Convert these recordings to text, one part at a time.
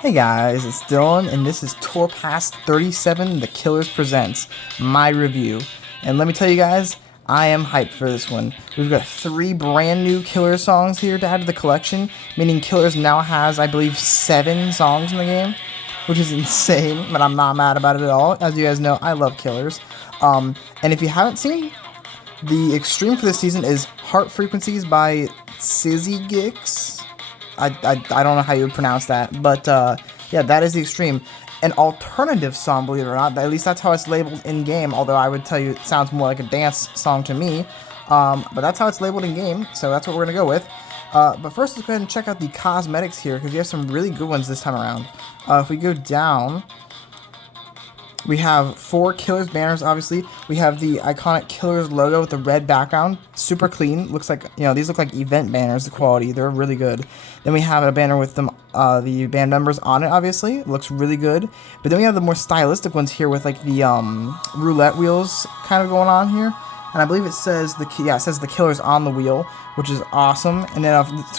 Hey guys, it's Dylan, and this is Tour Pass 37, The Killers Presents, my review. And let me tell you guys, I am hyped for this one. We've got 3 brand new Killers songs here to add to the collection, meaning Killers now has, I believe, 7 songs in the game, which is insane, but I'm not mad about it at all. As you guys know, I love Killers. And if you haven't seen, the Extreme for this season is Heart Frequencies by Sizzy Gix. I don't know how you would pronounce that, but yeah, that is the Extreme. An alternative song, believe it or not. At least that's how it's labeled in game. Although I would tell you, it sounds more like a dance song to me. But that's how it's labeled in game, so that's what we're gonna go with. But first, let's go ahead and check out the cosmetics here because you have some really good ones this time around. If we go down, we have 4 Killers banners, obviously. We have the iconic Killers logo with the red background. Super clean. Looks like, these look like event banners, the quality. They're really good. Then we have a banner with them, the band numbers on it, obviously. It looks really good. But then we have the more stylistic ones here with, like, the roulette wheels kind of going on here. And I believe it says it says the Killers on the wheel, which is awesome. And then,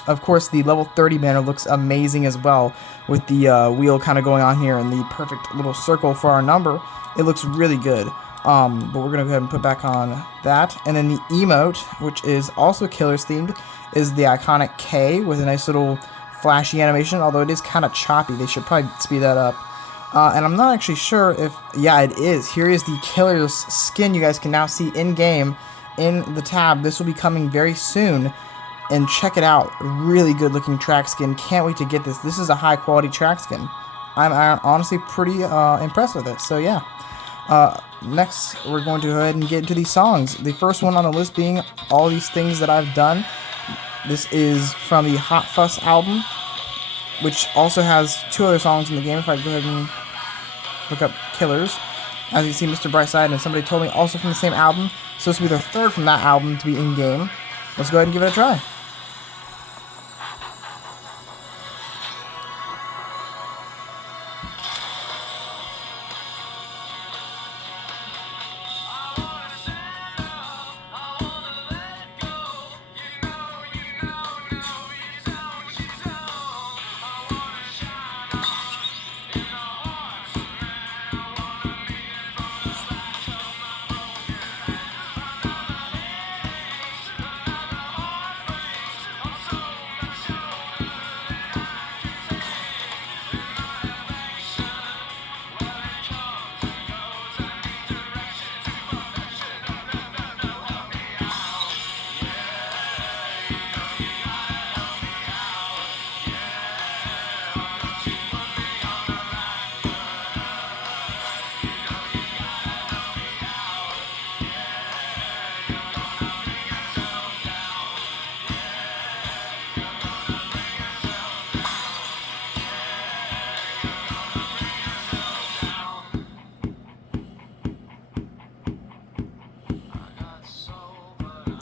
of course, the level 30 banner looks amazing as well, with the wheel kind of going on here and the perfect little circle for our number. It looks really good. But we're gonna go ahead and put back on that. And then the emote, which is also Killers themed, is the iconic K with a nice little flashy animation. Although it is kind of choppy, they should probably speed that up. And I'm not actually sure if... Yeah, it is. Here is the Killers skin you guys can now see in-game in the tab. This will be coming very soon. And check it out. Really good-looking track skin. Can't wait to get this. This is a high-quality track skin. I'm honestly pretty impressed with it. So, yeah. Next, we're going to go ahead and get into these songs. The first one on the list being All These Things That I've Done. This is from the Hot Fuss album, which also has 2 other songs in the game. If I go ahead and look up Killers, as you see, Mr. Brightside and Somebody Told Me, also from the same album. So this will be their 3rd from that album to be in game. Let's go ahead and give it a try.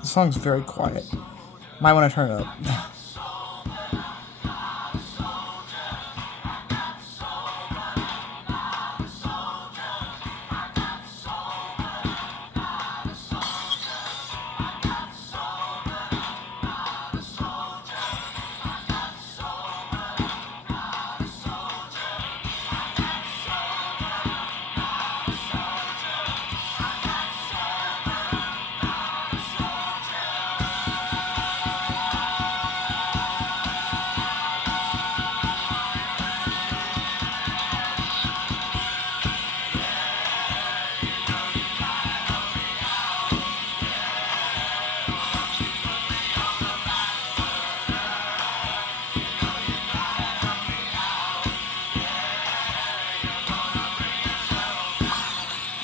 The song's very quiet. Might want to turn it up.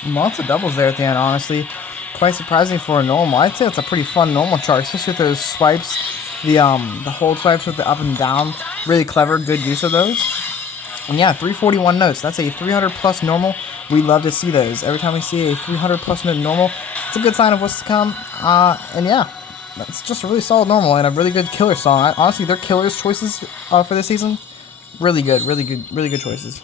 Lots of doubles there at the end, honestly. Quite surprising for a normal. I'd say it's a pretty fun normal chart, especially with those swipes, the hold swipes with the up and down. Really clever, good use of those. And yeah, 341 notes. That's a 300 plus normal. We love to see those. Every time we see a 300 plus note normal, it's a good sign of what's to come. And yeah, it's just a really solid normal and a really good killer song. Honestly, their Killers choices for this season, really good choices.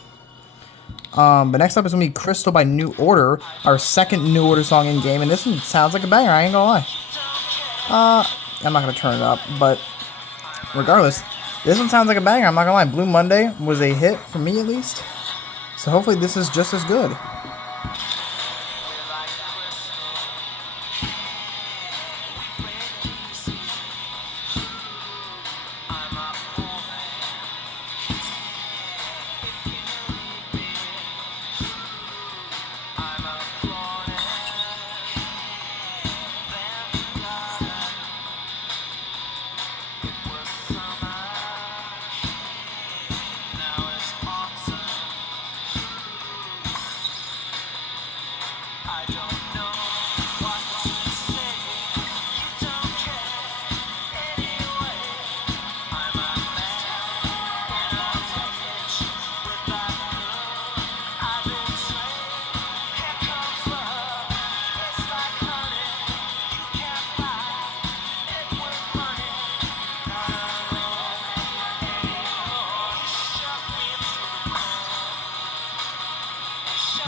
But next up is going to be Crystal by New Order, our 2nd New Order song in game, and this one sounds like a banger, I ain't gonna lie. I'm not gonna turn it up, but regardless, This one sounds like a banger. I'm not gonna lie. Blue Monday was a hit for me at least. So hopefully this is just as good.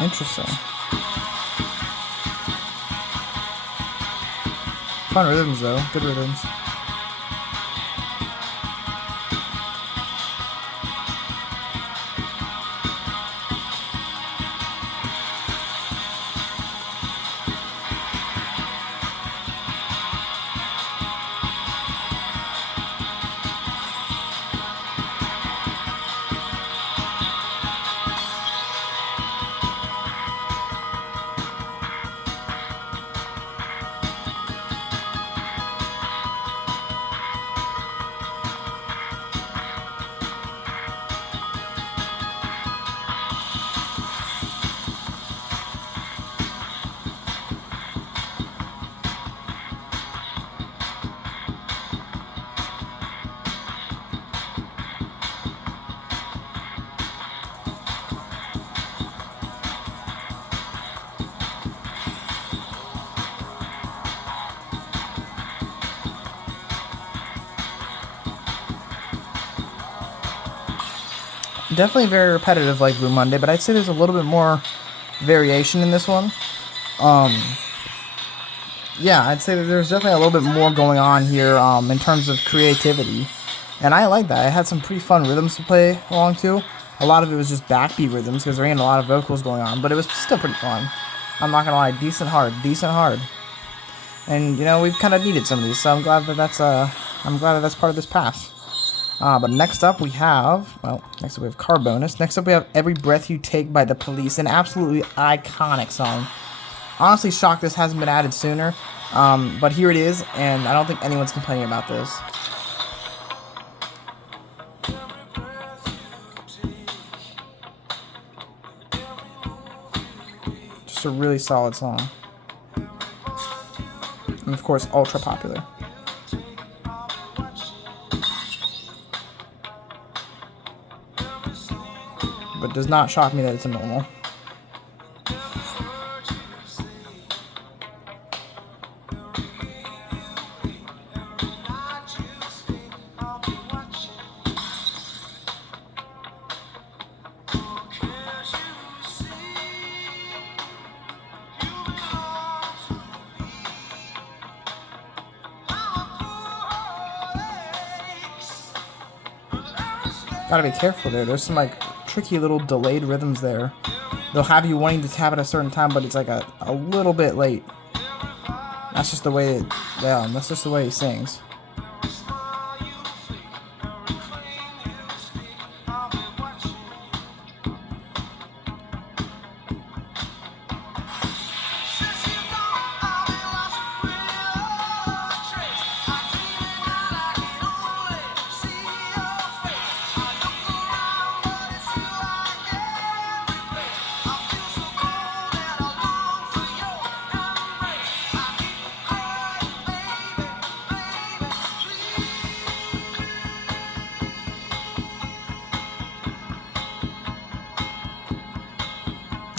Interesting. Fun rhythms though. Good rhythms. Definitely very repetitive like Blue Monday, but I'd say there's a little bit more variation in this one. Yeah, I'd say that there's definitely a little bit more going on here in terms of creativity. And I like that. It had some pretty fun rhythms to play along to. A lot of it was just backbeat rhythms because there ain't a lot of vocals going on, but it was still pretty fun. I'm not gonna lie, decent hard. And you know, we've kind of needed some of these, so I'm glad that that's part of this pass. But next up we have Car Bonus. Next up we have Every Breath You Take by The Police, an absolutely iconic song. Honestly shocked this hasn't been added sooner, but here it is, and I don't think anyone's complaining about this. Just a really solid song. And of course, ultra popular. But does not shock me that it's a normal. Gotta be careful there. There's some like tricky little delayed rhythms there. They'll have you wanting to tap at a certain time, but it's like a little bit late. That's just the way that's just the way he sings.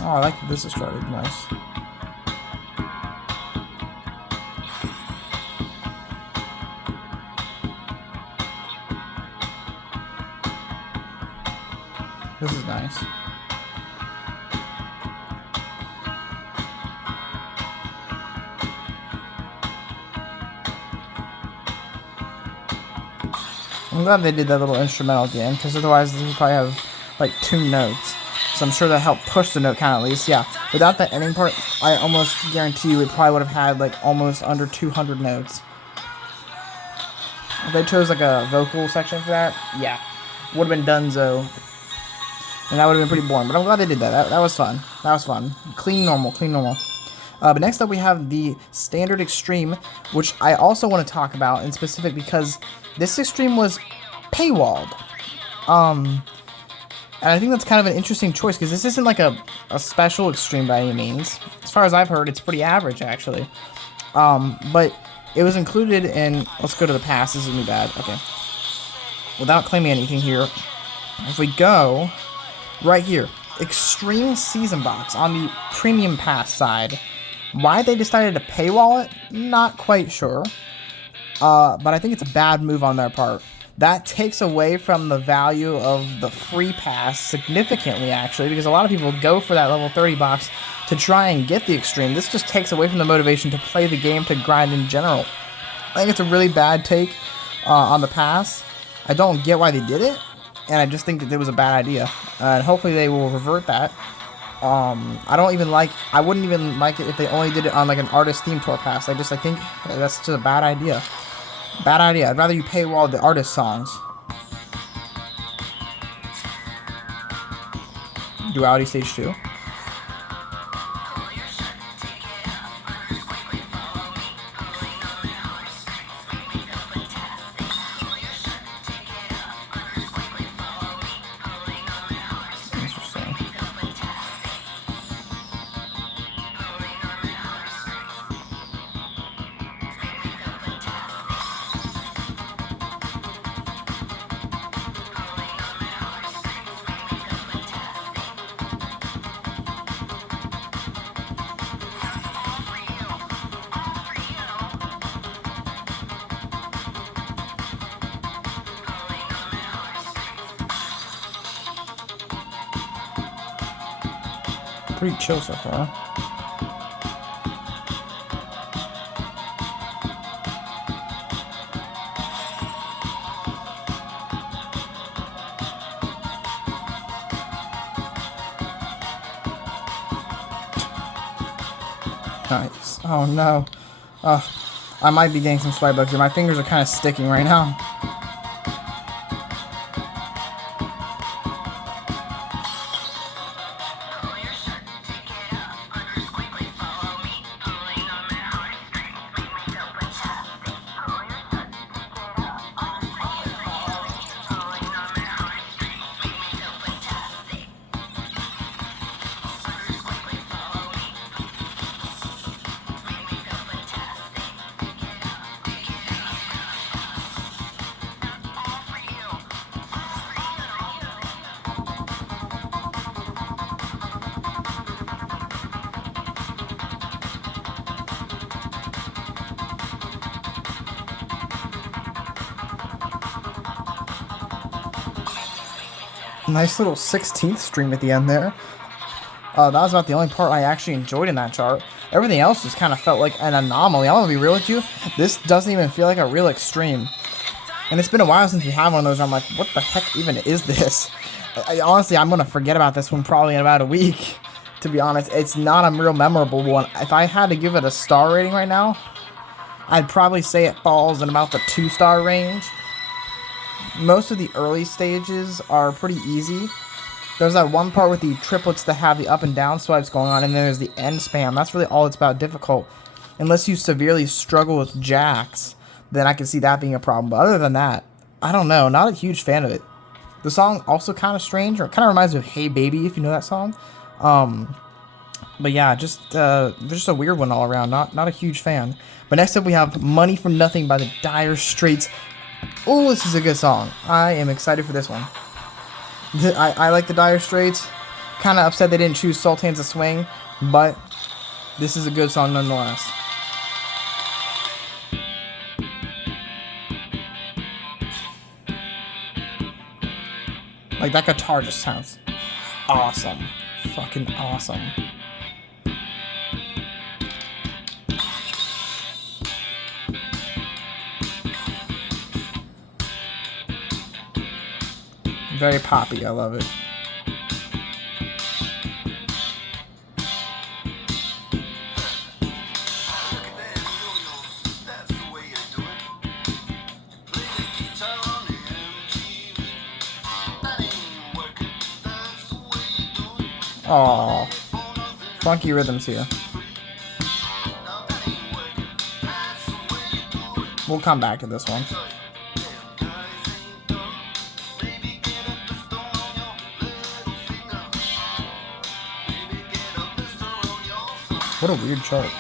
Oh, I like that this is started. Nice. This is nice. I'm glad they did that little instrumental at the end, because otherwise this would probably have like 2 notes. So I'm sure that helped push the note count at least. Yeah, without that ending part, I almost guarantee you it probably would have had like almost under 200 notes. If they chose like a vocal section for that, yeah, would have been donezo. And that would have been pretty boring, but I'm glad they did that. That was fun. That was fun. Clean normal, clean normal. But next up we have the Standard Extreme, which I also want to talk about in specific because this Extreme was paywalled. And I think that's kind of an interesting choice because this isn't like a special Extreme by any means. As far as I've heard, it's pretty average actually. But it was included in, let's go to the past, this is gonna be bad, okay. Without claiming anything here, if we go right here, Extreme Season Box on the Premium Pass side. Why they decided to paywall it, not quite sure. But I think it's a bad move on their part. That takes away from the value of the free pass significantly, actually, because a lot of people go for that level 30 box to try and get the Extreme. This just takes away from the motivation to play the game, to grind in general. I think it's a really bad take on the pass. I don't get why they did it, and I just think that it was a bad idea. And hopefully they will revert that. I wouldn't even like it if they only did it on like an artist theme tour pass. I think that's just a bad idea. Bad idea. I'd rather you paywall the artist songs. Duality Stage 2. Pretty chill so far. Nice. Oh no. I might be getting some swipe bugs here. My fingers are kind of sticking right now. Nice little 16th stream at the end there. That was about the only part I actually enjoyed in that chart. Everything else just kind of felt like an anomaly. I'm gonna be real with you. This doesn't even feel like a real Extreme. And it's been a while since we had one of those where I'm like, what the heck even is this? Honestly, I'm gonna forget about this one probably in about a week. To be honest, it's not a real memorable one. If I had to give it a star rating right now, I'd probably say it falls in about the 2-star range. Most of the early stages are pretty easy. There's that one part with the triplets that have the up and down swipes going on, and then there's the end spam. That's really all it's about difficult. Unless you severely struggle with jacks, then I can see that being a problem. But other than that, I don't know. Not a huge fan of it. The song also kind of strange, or it kind of reminds me of Hey Baby, if you know that song. But yeah, just a weird one all around. Not a huge fan. But next up we have Money for Nothing by the Dire Straits. Oh, this is a good song. I am excited for this one. I like the Dire Straits. Kind of upset they didn't choose Sultans of Swing, but this is a good song nonetheless. Like, that guitar just sounds awesome. Fucking awesome. Very poppy. I love it. Aww. Funky rhythms here. We'll come back to this one. What a weird chart.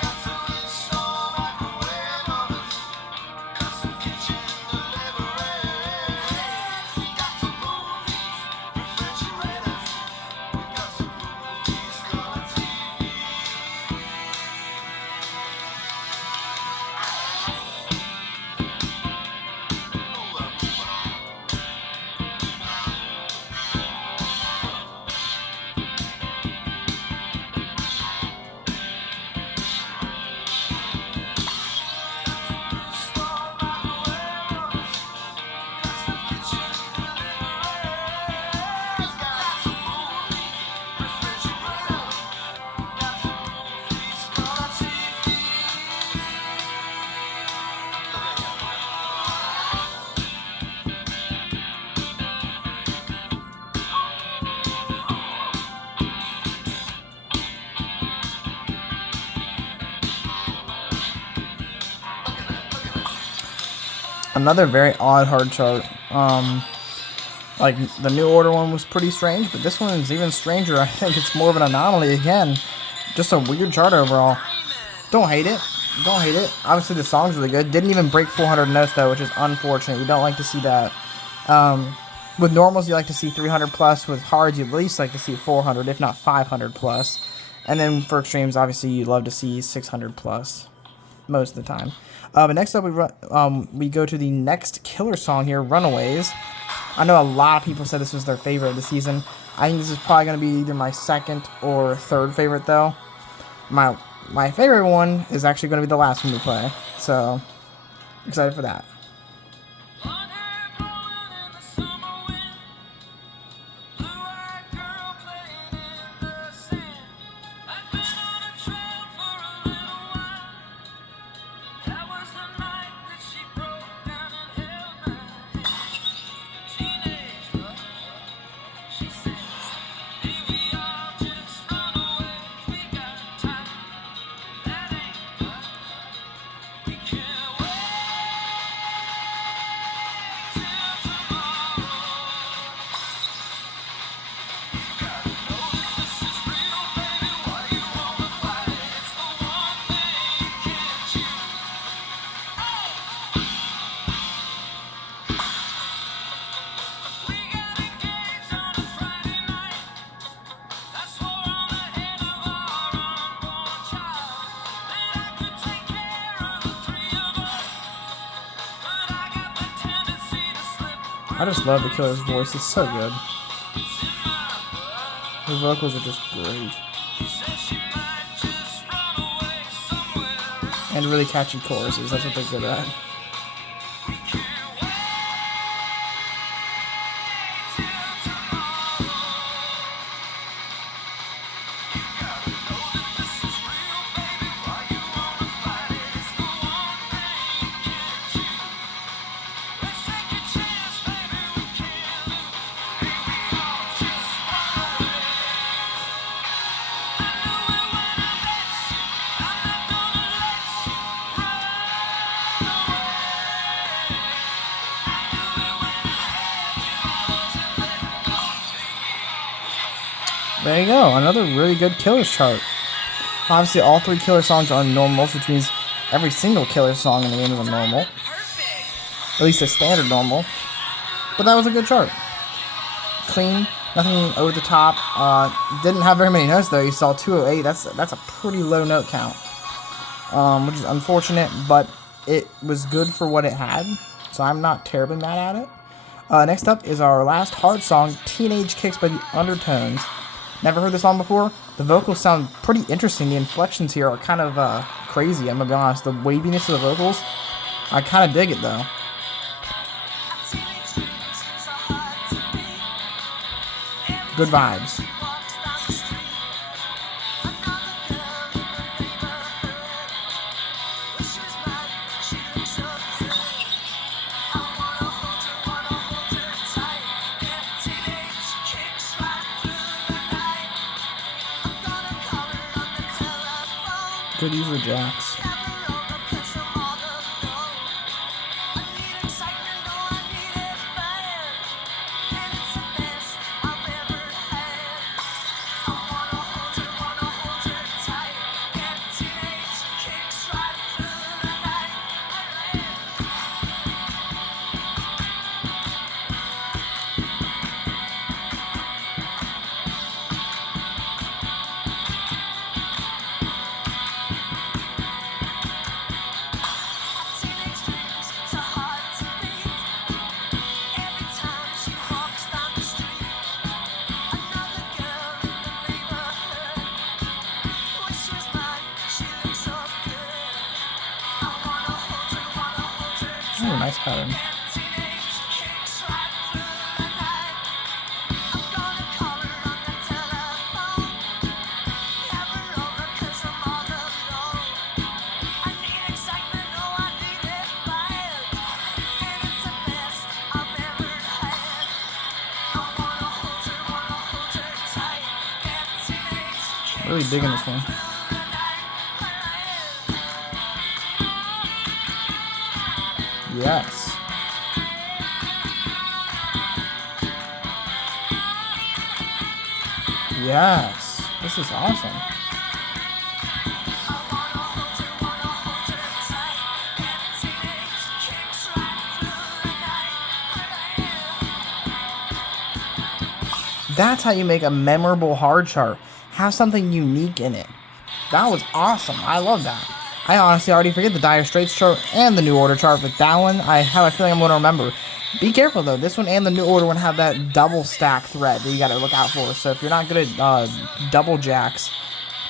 Another very odd hard chart. Like the New Order one was pretty strange, but this one is even stranger. I think it's more of an anomaly again. Just a weird chart overall. Don't hate it. Don't hate it. Obviously the song's really good. Didn't even break 400 notes though, which is unfortunate. You don't like to see that. With normals, you like to see 300 plus. With hards, you at least like to see 400, if not 500 plus. And then for extremes, obviously you love to see 600 plus most of the time. But next up, we go to the next killer song here, Runaways. I know a lot of people said this was their favorite of the season. I think this is probably going to be either my second or third favorite, though. My favorite one is actually going to be the last one we play. So, excited for that. I just love the killer's voice. It's so good. His vocals are just great. And really catchy choruses. That's what they're good at. There you go, another really good Killers chart. Obviously, all three Killer songs are normals, which means every single Killer song in the game is a normal. At least a standard normal. But that was a good chart. Clean, nothing over the top. Didn't have very many notes though. You saw 208. That's a pretty low note count, which is unfortunate. But it was good for what it had, so I'm not terribly mad at it. Next up is our last hard song, Teenage Kicks by the Undertones. Never heard this song before. The vocals sound pretty interesting. The inflections here are kind of crazy, I'm gonna be honest. The waviness of the vocals, I kind of dig it though. Good vibes. Good use of jacks. Oh, nice pattern. Really digging this one. Yes. Yes. This is awesome. That's how you make a memorable hard chart. Have something unique in it. That was awesome. I love that. I honestly already forget the Dire Straits chart and the New Order chart, but that one, I have a feeling I'm going to remember. Be careful, though. This one and the New Order one have that double stack threat that you got to look out for. So if you're not good at double jacks,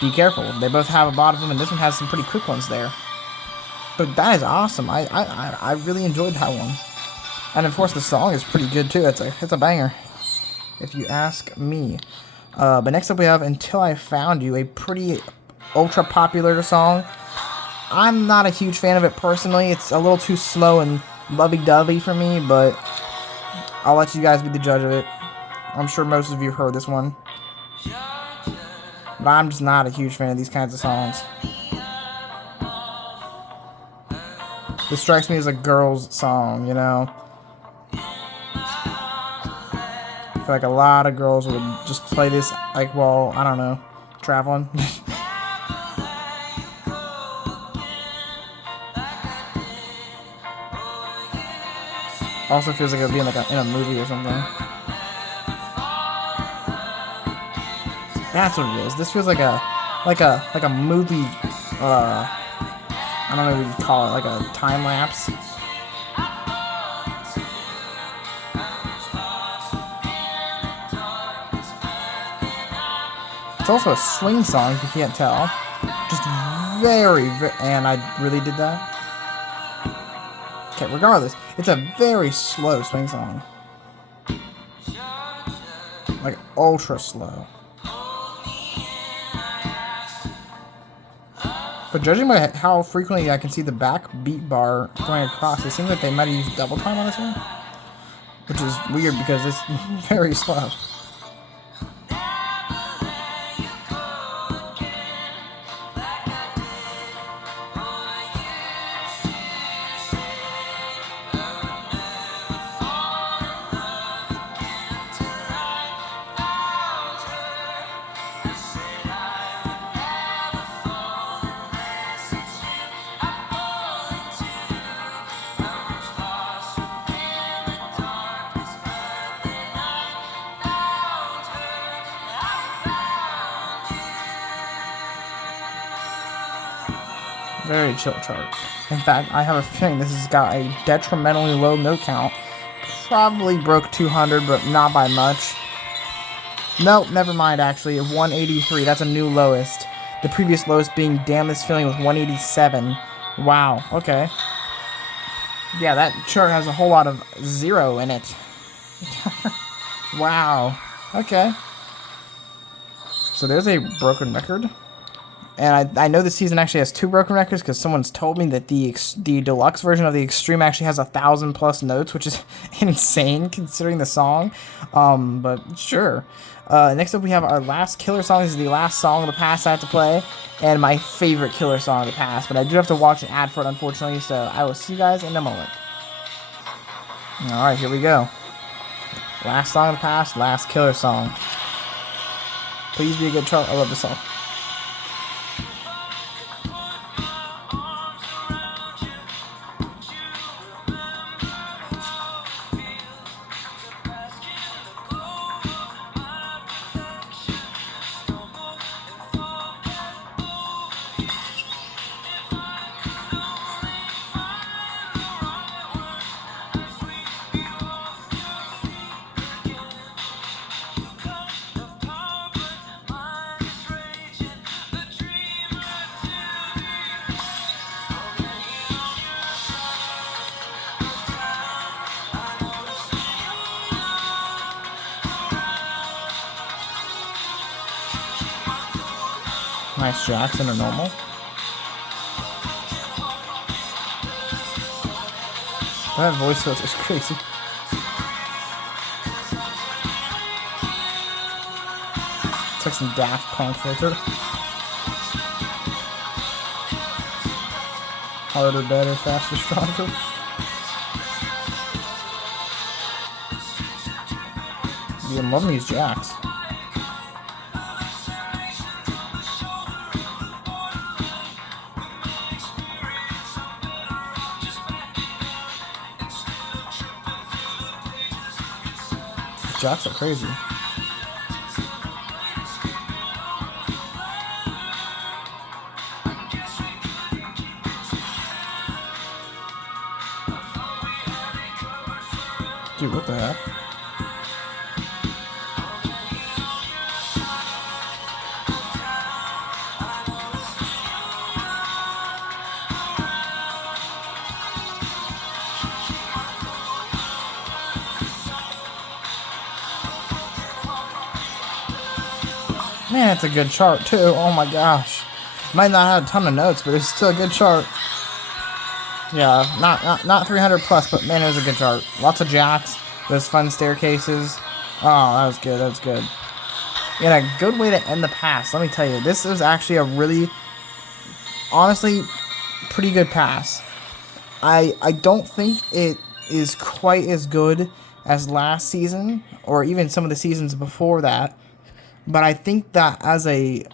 be careful. They both have a lot of them, and this one has some pretty quick ones there. But that is awesome. I really enjoyed that one. And of course, the song is pretty good, too. It's a banger, if you ask me. But next up we have Until I Found You, a pretty ultra popular song. I'm not a huge fan of it personally. It's a little too slow and lovey-dovey for me, but I'll let you guys be the judge of it. I'm sure most of you heard this one. But I'm just not a huge fan of these kinds of songs. This strikes me as a girl's song, you know? I feel like a lot of girls would just play this, like, while, I don't know, traveling. Also feels like it would be in, like, in a movie or something. That's what it is. This feels like a movie. I don't know what you call it, like a time lapse. It's also a swing song, if you can't tell. Just very, and I really did that. Okay, regardless, it's a very slow swing song. Like, ultra slow. But judging by how frequently I can see the back beat bar going across, it seems like they might have used double time on this one. Which is weird because it's very slow. Very chill chart. In fact, I have a feeling this has got a detrimentally low note count. Probably broke 200, but not by much. Nope, never mind actually. 183, that's a new lowest. The previous lowest being Damn This Feeling with 187. Wow, okay. Yeah, that chart has a whole lot of 0 in it. Wow, okay. So there's a broken record. And I know this season actually has 2 broken records because someone's told me that the deluxe version of the Extreme actually has 1,000+ notes, which is insane considering the song. But sure. Next up, we have our last killer song. This is the last song of the past I have to play, and my favorite killer song of the past. But I do have to watch an ad for it, unfortunately. So I will see you guys in a moment. All right, here we go. Last song of the past, last killer song. Please be a good chart. I love this song. Nice jacks in a normal. That voice filter is crazy. It's like some Daft Punk filter. Harder, better, faster, stronger. Yeah, I'm loving these jacks. Jacks are crazy. Dude, what the heck? Man, it's a good chart too. Oh my gosh. Might not have a ton of notes, but it's still a good chart. Yeah, not 300 plus, but man, it was a good chart. Lots of jacks. Those fun staircases. Oh, that was good. That was good. Yeah, a good way to end the pass. Let me tell you, this is actually a really, honestly, pretty good pass. I don't think it is quite as good as last season, or even some of the seasons before that. But I think that as a,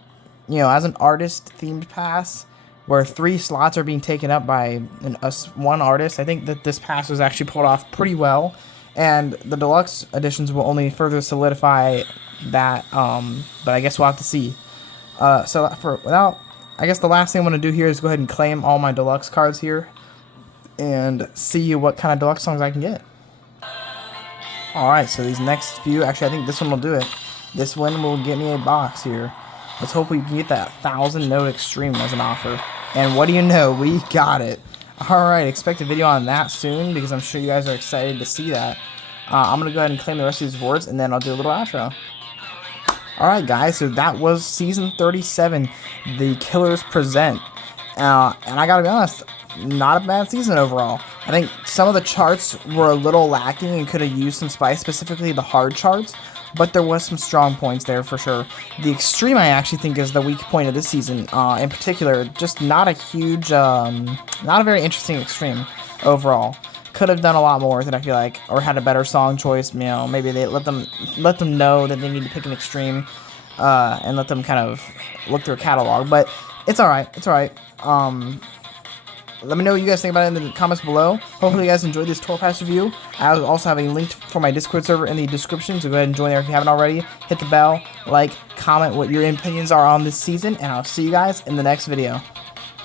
as an artist themed pass, where 3 slots are being taken up by one artist, I think that this pass was actually pulled off pretty well, and the deluxe editions will only further solidify that. But I guess we'll have to see. I guess the last thing I'm gonna do here is go ahead and claim all my deluxe cards here, and see what kind of deluxe songs I can get. All right, so these next few, actually, I think this one will do it. This one will get me a box here. Let's hope we can get that 1,000 note Extreme as an offer. And what do you know? We got it. Alright, expect a video on that soon, because I'm sure you guys are excited to see that. I'm going to go ahead and claim the rest of these boards, and then I'll do a little outro. Alright guys, so that was Season 37, The Killers Present. And I gotta be honest, not a bad season overall. I think some of the charts were a little lacking and could have used some spice, specifically the hard charts. But there was some strong points there for sure. The Extreme, I actually think, is the weak point of this season. In particular, just not a huge, not a very interesting Extreme overall. Could have done a lot more with it, I feel like, or had a better song choice. Maybe they let them know that they need to pick an Extreme, and let them kind of look through a catalog. But it's all right. It's all right. Let me know what you guys think about it in the comments below. Hopefully you guys enjoyed this tour pass review. I also have a link for my Discord server in the description, so go ahead and join there if you haven't already. Hit the bell, like, comment what your opinions are on this season, and I'll see you guys in the next video.